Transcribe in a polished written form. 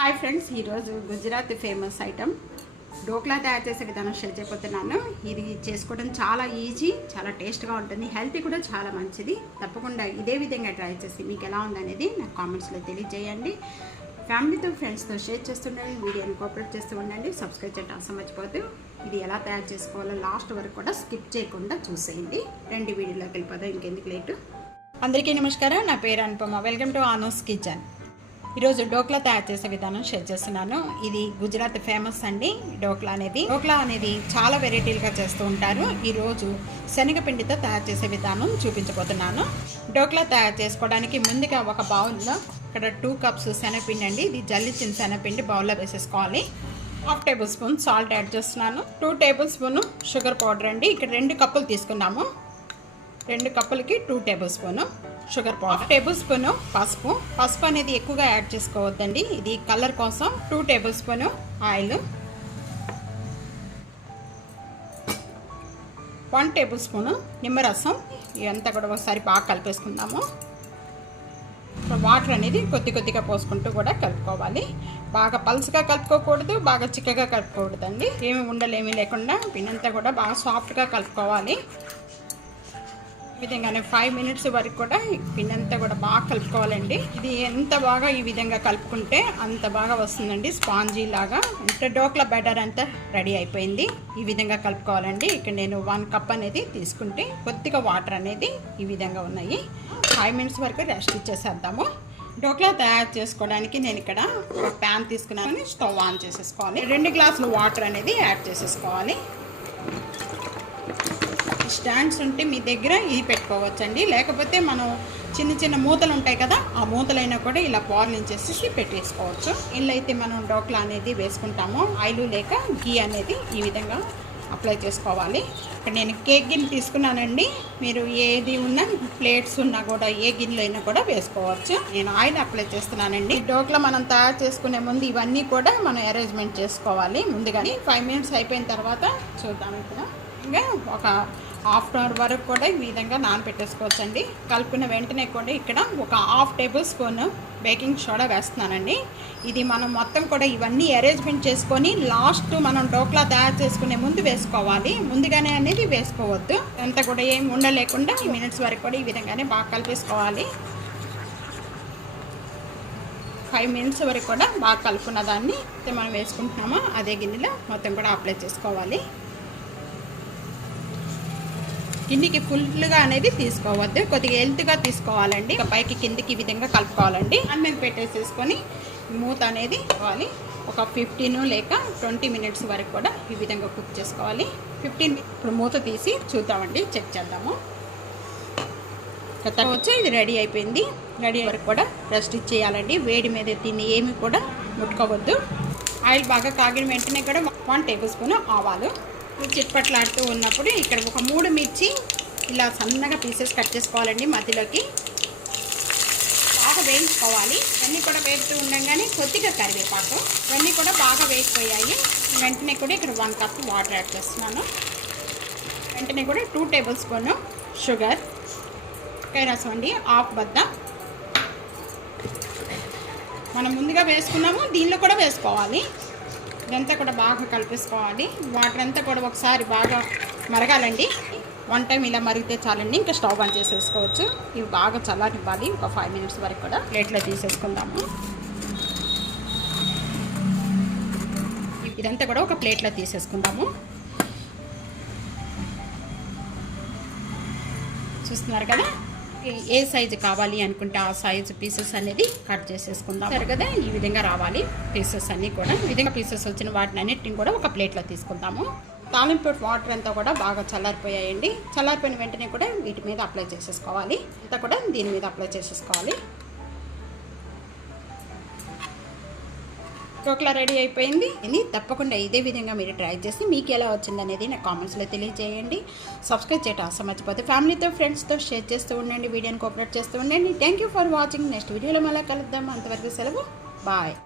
Hi friends, ఈరోజు Gujarat famous item dhokla తయారు చేసే విధానం షేర్ చేయబోతున్నాను. ఇది చేసుకోవడం చాలా ఈజీ, చాలా టేస్ట్గా ఉంటుంది, హెల్తీ కూడా చాలా మంచిది. తప్పకుండా ఇదే విధంగా ట్రై చేసి మీకు ఎలా ఉందనేది నాకు కామెంట్స్లో తెలియజేయండి. ఫ్యామిలీతో ఫ్రెండ్స్తో షేర్ చేస్తుండండి, వీడియోని కోఆపరేట్ చేస్తూ ఉండండి, సబ్స్క్రైబ్ చేయడం అసలు మర్చిపోతూ ఇది ఎలా తయారు చేసుకోవాలో లాస్ట్ వరకు కూడా స్కిప్ చేయకుండా చూసేయండి. రెండు వీడియోలోకి వెళ్ళిపోదాం, ఇంకెందుకు లేటు. అందరికీ నమస్కారం, నా పేరు Anupama. Welcome to Anu's kitchen. ఈరోజు ఢోక్లా తయారు చేసే విధానం షేర్ చేస్తున్నాను. ఇది గుజరాత్ ఫేమస్ అండి. ఢోక్లా అనేది చాలా వెరైటీలుగా చేస్తూ ఉంటారు. ఈరోజు శనగపిండితో తయారు చేసే విధానం చూపించబోతున్నాను. ఢోక్లా తయారు చేసుకోవడానికి ముందుగా ఒక బౌల్లో ఇక్కడ 2 కప్స్ శనగపిండి అండి. ఇది జల్లించిన శనగపిండి బౌల్లో వేసేసుకోవాలి. 1/2 టేబుల్ స్పూన్ సాల్ట్ యాడ్ చేస్తున్నాను. 2 టేబుల్ స్పూన్ షుగర్ పౌడర్ అండి. ఇక్కడ 2 కప్పులు తీసుకున్నాము. 2 కప్పులకి 2 table spoon sugar powder, 1 table spoon పసుపు అనేది ఎక్కువగా యాడ్ చేసుకోవద్దండి, ఇది కలర్ కోసం. 2 table spoon oil, 1 table spoon నిమ్మరసం. ఇదంతా కూడా ఒకసారి బాగా కలిపేసుకుందాము. వాటర్ అనేది కొద్దిగా పోసుకుంటూ కూడా కలుపుకోవాలి. బాగా పల్చగా కలుపుకోకూడదు, బాగా చిక్కగా కలుపుకోకూడదండి. ఏమి ఉండలేమీ లేకుండా పిండంతా కూడా బాగా సాఫ్ట్గా కలుపుకోవాలి. ఈ విధంగానే 5 మినిట్స్ వరకు కూడా పిండి అంతా కూడా బాగా కలుపుకోవాలండి. ఇది ఎంత బాగా ఈ విధంగా కలుపుకుంటే అంత బాగా వస్తుందండి, స్పాంజీ లాగా. అంటే ఢోక్లా బ్యాటర్ అంతా రెడీ అయిపోయింది. ఈ విధంగా కలుపుకోవాలండి. ఇక్కడ నేను 1 కప్ అనేది తీసుకుంటే కొద్దిగా వాటర్ అనేది ఈ విధంగా ఉన్నాయి. 5 మినిట్స్ వరకు రెస్ట్ ఇచ్చేసేద్దాము. ఢోక్లా తయారు చేసుకోవడానికి నేను ఇక్కడ ఒక ప్యాన్ తీసుకున్నాను. స్టవ్ ఆన్ చేసేసుకోవాలి. 2 గ్లాసులు వాటర్ అనేది యాడ్ చేసేసుకోవాలి. స్టాండ్స్ ఉంటే మీ దగ్గర ఇది పెట్టుకోవచ్చండి, లేకపోతే మనం చిన్న మూతలు ఉంటాయి కదా, ఆ మూతలైనా కూడా ఇలా పోర్లించేసి పెట్టేసుకోవచ్చు. ఇలా అయితే మనం ఢోక్లా అనేది వేసుకుంటాము. ఆయిల్ లేక గీ అనేది ఈ విధంగా అప్లై చేసుకోవాలి. ఇక్కడ నేను కేక్ గిన్నె తీసుకున్నానండి. మీరు ఏది ఉన్నా, ప్లేట్స్ ఉన్నా కూడా ఏ గిన్నెలో అయినా కూడా వేసుకోవచ్చు. నేను ఆయిల్ అప్లై చేస్తున్నానండి. ఢోక్లా మనం తయారు చేసుకునే ముందు ఇవన్నీ కూడా మనం అరేంజ్మెంట్ చేసుకోవాలి ముందుగానే. 5 మినిట్స్ అయిపోయిన తర్వాత చూద్దాం. ఇక్కడ ఇంకా ఒక హాఫ్ అన్ అవర్ వరకు కూడా ఈ విధంగా నానబెట్టేసుకోవచ్చండి. కలుపుకున్న వెంటనే కూడా ఇక్కడ ఒక 1/2 టేబుల్ స్పూన్ బేకింగ్ సోడా వేస్తున్నానండి. ఇది మనం మొత్తం కూడా ఇవన్నీ అరేంజ్మెంట్ చేసుకొని లాస్ట్ మనం ఢోక్లా తయారు చేసుకునే ముందు వేసుకోవాలి. ముందుగానే అనేది వేసుకోవద్దు. అంతా కూడా ఏం ఉండలేకుండా ఈ మినిట్స్ వరకు కూడా ఈ విధంగానే బాగా కలిపేసుకోవాలి. 5 మినిట్స్ వరకు కూడా బాగా కలుపుకున్న దాన్ని మనం వేసుకుంటున్నామో అదే గిన్నెలో మొత్తం కూడా అప్లై చేసుకోవాలి. కిందికి ఫుల్గా అనేది తీసుకోవద్దు, కొద్దిగా హెల్త్గా తీసుకోవాలండి. పైకి కిందికి ఈ విధంగా కలుపుకోవాలండి. అన్నం మీద పెట్టేసేసుకొని మూత అనేది కావాలి. ఒక 15 లేక 20 మినిట్స్ వరకు కూడా ఈ విధంగా కుక్ చేసుకోవాలి. 15 ఇప్పుడు మూత తీసి చూద్దామండి, చెక్ చేద్దాము. వచ్చి ఇది రెడీ అయిపోయింది. రెడీ వరకు కూడా రెస్ట్ ఇచ్చేయాలండి. వేడి మీద తిని ఏమి కూడా ముట్టుకోవద్దు. ఆయిల్ బాగా కాగిన వెంటనే కూడా 1 టేబుల్ స్పూన్ ఆవాలు చిట్పట్లాడుతూ ఉన్నప్పుడు ఇక్కడ ఒక 3 మిర్చి ఇలా సన్నగా పీసెస్ కట్ చేసుకోవాలండి. మధ్యలోకి బాగా వేయించుకోవాలి. ఇవన్నీ కూడా వేపుతూ ఉండగానే కొద్దిగా కరివేపాకు, ఇవన్నీ కూడా బాగా వేగిపోయాయి. వెంటనే కూడా ఇక్కడ 1 కప్ వాటర్ యాడ్ చేస్తున్నాను. వెంటనే కూడా 2 టేబుల్ స్పూన్ షుగర్, రసం అండి, 1/2 బద్ద మనం ముందుగా వేసుకున్నాము, దీనిలో కూడా వేసుకోవాలి. ఇదంతా కూడా బాగా కలిపేసుకోవాలి. వాటర్ అంతా కూడా ఒకసారి బాగా మరగాలండి. 1 టైం ఇలా మరిగితే చాలండి, ఇంకా స్టవ్ ఆన్ చేసేసుకోవచ్చు. ఇవి బాగా చల్లారివ్వాలి. ఒక 5 మినిట్స్ వరకు కూడా ప్లేట్లో తీసేసుకుందాము. ఇదంతా కూడా ఒక ప్లేట్లో తీసేసుకుందాము. చూస్తున్నారు కదా, ఏ సైజు కావాలి అనుకుంటే ఆ సైజు పీసెస్ అనేది కట్ చేసేసుకుందాం. సరే కదా, ఈ విధంగా రావాలి పీసెస్ అన్నీ కూడా. ఈ విధంగా పీసెస్ వచ్చిన వాటిని అన్నిటిని కూడా ఒక ప్లేట్లో తీసుకుందాము. తాలింపు వాటర్ అంతా కూడా బాగా చల్లారిపోయాయండి. చల్లారిపోయిన వెంటనే కూడా వీటి మీద అప్లై చేసేసుకోవాలి. అంతా కూడా దీని మీద అప్లై చేసేసుకోవాలి. ఢోక్లా రెడీ అయిపోయింది. ఇది తప్పకుండా ఇదే విధంగా మీరు ట్రై చేసి మీకు ఎలా వచ్చింది అనేది నా కామెంట్స్లో తెలియజేయండి. సబ్స్క్రైబ్ చేయడం అసలు మర్చిపోతే ఫ్యామిలీతో ఫ్రెండ్స్తో షేర్ చేస్తూ ఉండండి, వీడియోని కోఆపరేట్ చేస్తూ ఉండండి. Thank you for watching. Next వీడియోలో మళ్ళీ కలుద్దాం. అంతవరకు సెలవు, బాయ్.